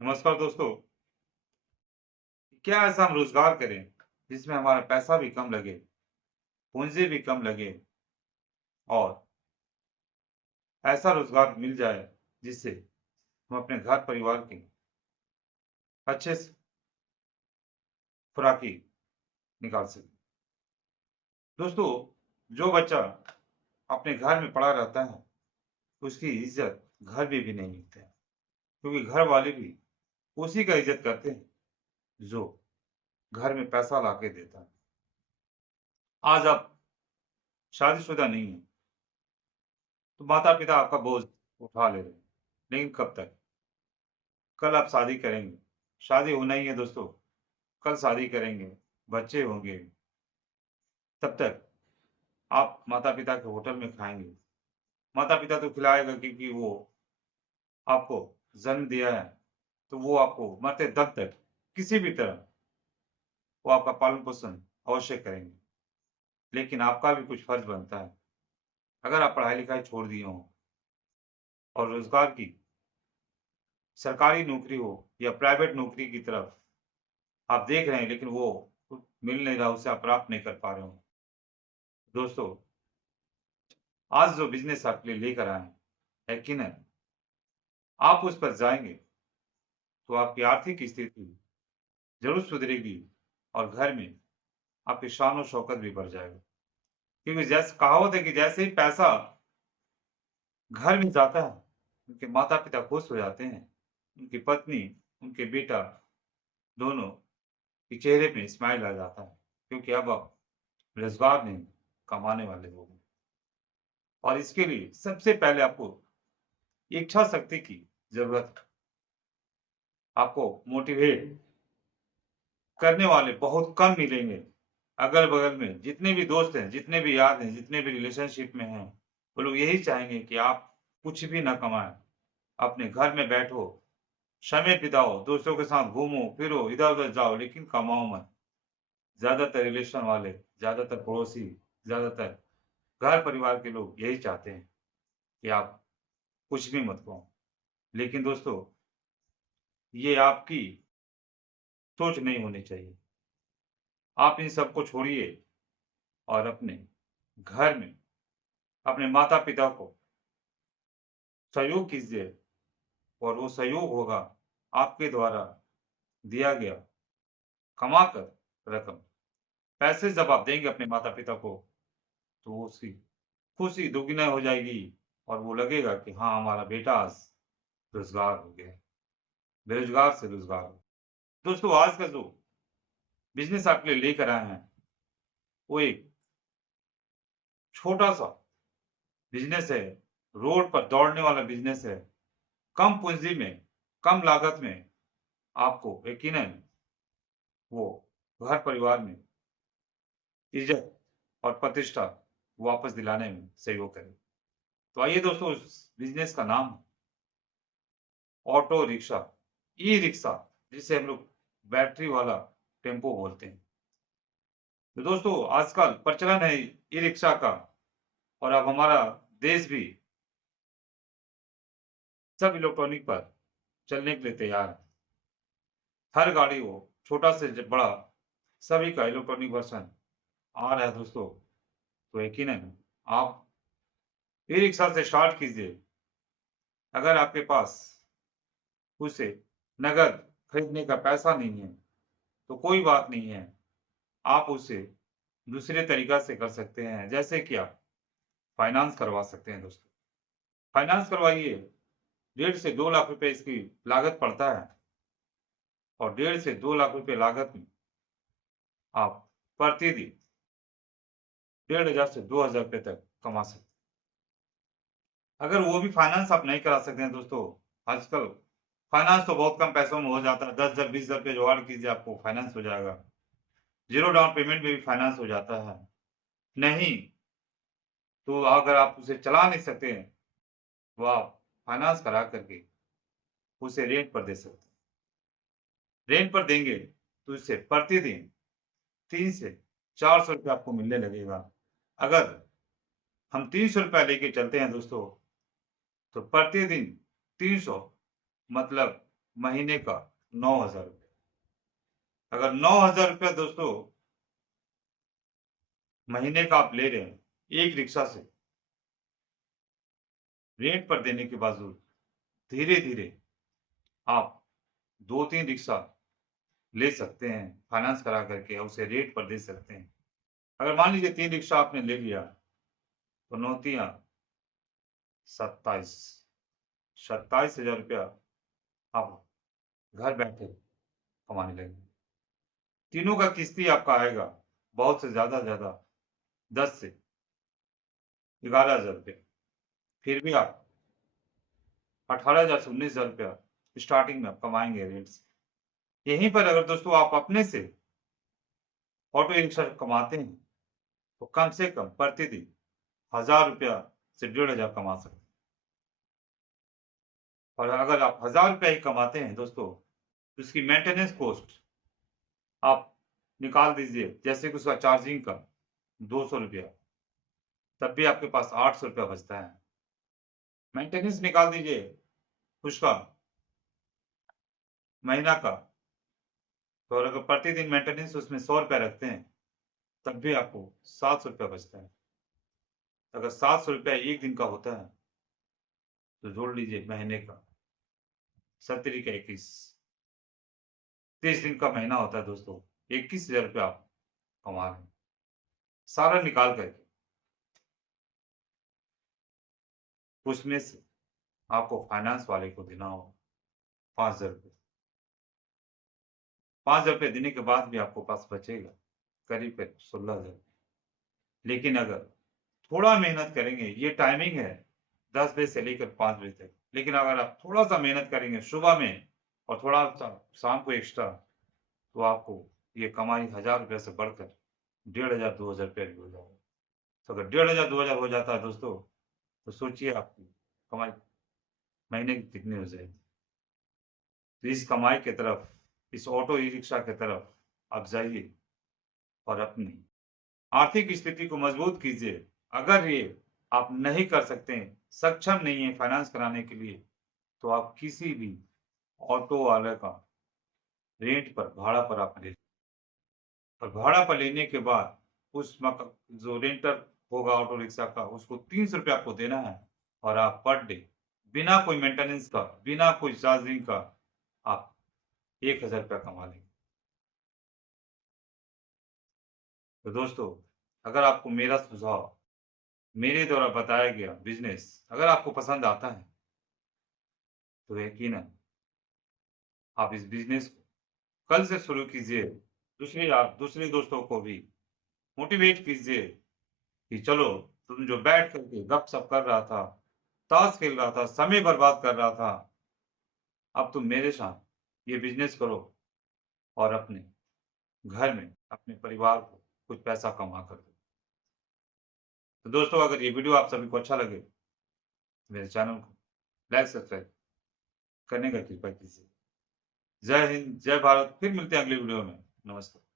नमस्कार दोस्तों। क्या ऐसा हम रोजगार करें जिसमें हमारा पैसा भी कम लगे, पूंजी भी कम लगे और ऐसा रोजगार मिल जाए जिससे हम अपने घर परिवार की अच्छे से खुराकी निकाल सकें। दोस्तों, जो बच्चा अपने घर में पड़ा रहता है उसकी इज्जत घर में भी नहीं मिलती है, क्योंकि घर वाले भी उसी का इज्जत करते हैं जो घर में पैसा ला के देता है। आज आप शादीशुदा नहीं है तो माता पिता आपका बोझ उठा ले रहे हैं, लेकिन कब तक? कल आप शादी करेंगे, शादी होना ही है दोस्तों। कल शादी करेंगे, बच्चे होंगे, तब तक आप माता-पिता के होटल में खाएँगे। माता-पिता तो खिलाएगा क्योंकि वो आपको जन्म दिया है, तो वो आपको मरते दम तक किसी भी तरह वो आपका पालन-पोषण अवश्य करेंगे। लेकिन आपका भी कुछ फर्ज़ बनता है। अगर आप पढ़ाई-लिखाई छोड़ दिए हों और रोज़गार की सरकारी नौकरी हो या प्राइवेट नौकरी की तरफ आप देख रहे हैं, लेकिन वो मिल नहीं रहा, उसे आप प्राप्त नहीं कर पा रहे हो। दोस्तों, आज जो बिज़नेस आपके लिए लेकर आए हैं, यकीनन आप उस पर जाएँगे, तो आपकी आर्थिक स्थिति ज़रूर सुधरेगी और घर में आपकी शान-ओ-शौकत भी बढ़ जाएगा। क्योंकि जैसे कहावत है कि जैसे ही पैसा घर में जाता है, उनके माता-पिता खुश हो जाते हैं, उनकी पत्नी, उनके बेटा दोनों के चेहरे पे स्माइल आ जाता है, क्योंकि अब आप रोज़गार नहीं, कमाने वाले हो गए। और इसके लिए सबसे पहले आपको इच्छा शक्ति की ज़रूरत है। आपको मोटिवेट करने वाले बहुत कम मिलेंगे। अगल-बगल में जितने भी दोस्त हैं, जितने भी यार हैं, जितने भी रिलेशनशिप में हैं, वो लोग यही चाहेंगे कि आप कुछ भी ना कमाएँ, अपने घर में बैठो, समय बिताओ, दोस्तों के साथ घूमो-फिरो, इधर-उधर जाओ, लेकिन कमाओ मत। ज़्यादातर रिलेशन वाले, ज़्यादातर पड़ोसी, ज़्यादातर घर परिवार के लोग यही चाहते हैं कि आप कुछ भी मत करो। लेकिन दोस्तों, ये आपकी सोच नहीं होनी चाहिए। आप इन सबको छोड़िए और अपने घर में अपने माता-पिता को सहयोग कीजिए और वो सहयोग होगा आपके द्वारा दिया गया कमाकर रकम। पैसे जब आप देंगे अपने माता-पिता को, तो उसकी खुशी दुगुना हो जाएगी और वो लगेगा कि हाँ, हमारा बेटा आज रोज़गार हो गया, बेरोज़गार से रोज़गार हो। दोस्तों, आज का जो बिज़नेस आपके लिए लेकर आए हैं, वो एक छोटा-सा बिज़नेस है, रोड पर दौड़ने वाला बिज़नेस है। कम पूँजी में, कम लागत में आपको यकीनन वो घर परिवार में इज़्ज़त और प्रतिष्ठा वापस दिलाने में सहयोग करें। तो आइए दोस्तों, उस बिज़नेस का नाम ऑटो रिक्शा, ई-रिक्शा, जिसे हम लोग बैटरी वाला टेम्पो बोलते हैं। तो दोस्तों, आजकल प्रचलन है ई-रिक्शा का और अब हमारा देश भी सब इलेक्ट्रॉनिक पर चलने के लिए तैयार है। हर गाड़ी हो, छोटा से बड़ा, सभी का इलेक्ट्रॉनिक वर्ज़न आ रहा है दोस्तों। तो यकीनन आप ई-रिक्शा से स्टार्ट कीजिए। अगर आपके पास उसे नकद खरीदने का पैसा नहीं है, तो कोई बात नहीं है। आप उसे दूसरे तरीक़ा से कर सकते हैं, जैसे कि आप फाइनेंस करवा सकते हैं दोस्तों। फाइनेंस करवाइए, 1.5 से 2 लाख रुपए इसकी लागत पड़ता है और 1.5 से 2 लाख रुपए लागत में आप प्रतिदिन 1,500 से 2,000 रुपए तक कमा सकते हैं। अगर वो भी फाइनेंस आप नहीं करा सकते हैं दोस्तों, आजकल फाइनेंस तो बहुत कम पैसों में हो जाता है। 10,000 20,000 रुपए जुगाड़ कीजिए, आपको फाइनेंस हो जाएगा। ज़ीरो डाउन पेमेंट में भी फाइनेंस हो जाता है। नहीं, तो अगर आप उसे चला नहीं सकते हैं, तो आप फाइनेंस करा करके उसे रेंट पर दे सकते हैं। रेंट पर देंगे, तो इससे प्रतिदिन 3 से 400 रुपए आपको मिलने लगेगा। अगर हम 300 रुपया लेके चलते हैं दोस्तों, तो प्रतिदिन 300 मतलब महीने का 9,000 रुपया। अगर 9,000 रुपया दोस्तों महीने का आप ले रहे हैं एक रिक्शा से रेंट पर देने के बावजूद, धीरे-धीरे आप 2-3 रिक्शा ले सकते हैं, फाइनेंस करा करके उसे रेट पर दे सकते हैं। अगर मान लीजिए 3 रिक्शा आपने ले लिया, तो 9 तिया 27, 27,000 रुपया आप घर बैठे कमाने लगेंगे। तीनों का किस्ती आपका आएगा बहुत से ज़्यादा 10 से 11,000 रुपया। फिर भी आप 18,000 से 19,000 रुपया स्टार्टिंग में आप कमाएँगे रेंट से। यहीं पर अगर दोस्तों आप अपने से ऑटो रिक्शा कमाते हैं, तो कम से कम प्रतिदिन 1,000 रुपया से 1,500 कमा सकते हैं। और अगर आप 1,000 रुपया ही कमाते हैं दोस्तों, तो उसकी मेंटेनेंस कॉस्ट आप निकाल दीजिए, जैसे कि उसका चार्जिंग का 200 रुपया, तब भी आपके पास 800 रुपया बचता है। मेंटेनेंस निकाल दीजिए उसका महीना का, तो अगर प्रतिदिन मेंटेनेंस उसमें 100 रुपया रखते हैं, तब भी आपको 700 रुपया बचता है। अगर 700 रुपया एक दिन का होता है, तो जोड़ लीजिए महीने का 7 का 21, 30 दिन का महीना होता है दोस्तों, 21,000 रुपया आप कमा रहे हैं। सारा निकाल करके उसमें से आपको फाइनेंस वाले को देना होगा 5,000 रुपये। 5,000 रुपये देने के बाद भी आपको पास बचेगा करीब 16,000। लेकिन अगर थोड़ा मेहनत करेंगे, ये टाइमिंग है 10 बजे से लेकर 5 बजे तक, लेकिन अगर आप थोड़ा-सा मेहनत करेंगे सुबह में और थोड़ा-सा शाम को एक्स्ट्रा, तो आपको ये कमाई 1,000 रुपये से बढ़कर 1,500 2,000 रुपया भी हो जाएगा। तो अगर 1,500 2,000 हो जाता है दोस्तों, तो सोचिए आपकी कमाई महीने की कितनी हो जाएगी। तो इस कमाई की तरफ, इस ऑटो ई-रिक्शा की तरफ आप जाइए और अपनी आर्थिक स्थिति को मजबूत कीजिए। अगर ये आप नहीं कर सकते हैं, सक्षम नहीं है फाइनेंस कराने के लिए, तो आप किसी भी ऑटो वाले का रेंट पर, भाड़ा पर आप ले, और भाड़ा पर लेने के बाद उस जो रेंटर होगा ऑटो रिक्शा का, उसको 300 रुपये आपको देना है, और आप पर डे बिना कोई मेंटेनेंस का, बिना कोई चार्जिंग का आप 1,000 रुपया कमा लेंगे। तो दोस्तों, अगर आपको मेरा सुझाव, मेरे द्वारा बताया गया बिज़नेस अगर आपको पसंद आता है, तो यकीनन आप इस बिज़नेस को कल से शुरू कीजिए। दूसरे दोस्तों को भी मोटिवेट कीजिए कि चलो, तुम जो बैठ कर के गप-सप कर रहा था, ताश खेल रहा था, समय बर्बाद कर रहा था, अब तुम मेरे साथ ये बिज़नेस करो और अपने घर में, अपने परिवार को कुछ पैसा कमा कर दो। तो दोस्तों, अगर ये वीडियो आप सभी को अच्छा लगे, तो मेरे चैनल को लाइक, सब्सक्राइब करने का कृपया कीजिए। जय हिंद, जय भारत। फिर मिलते हैं अगली वीडियो में। नमस्ते।